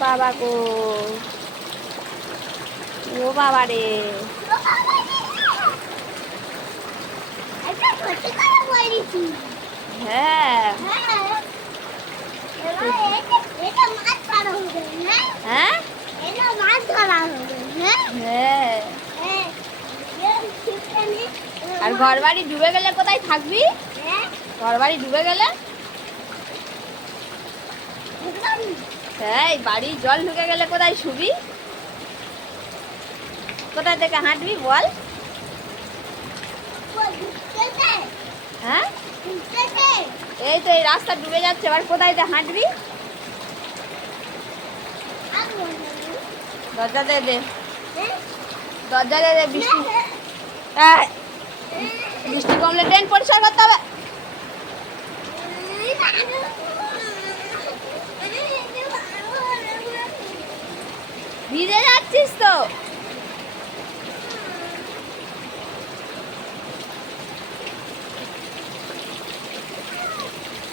বাবা গো ও বাবা রে হ্যাঁ। হ্যাঁ। হ্যাঁ হ্যাঁ? আর ঘর বাড়ি ডুবে গেলে কোথায় থাকবি? ঘর বাড়ি ডুবে গেলে? এই, বাড়ি জল ঢুকে গেলে কোথায় শুবি? কোথায় থেকে হাঁটবি বল? হ্যাঁ? এই তো এই রাস্তা ডুবে যাচ্ছে, এবার কোথায় দিয়ে হাঁটবি? দরজা দে দে। দরজা দে দে, বৃষ্টি। বৃষ্টি কমলে ট্রেন পরিষ্কার করতে হবে। ভিজে যাচ্ছিস তো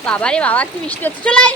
বাবারে বাবা কি মিষ্টি হচ্ছে চলে আয়।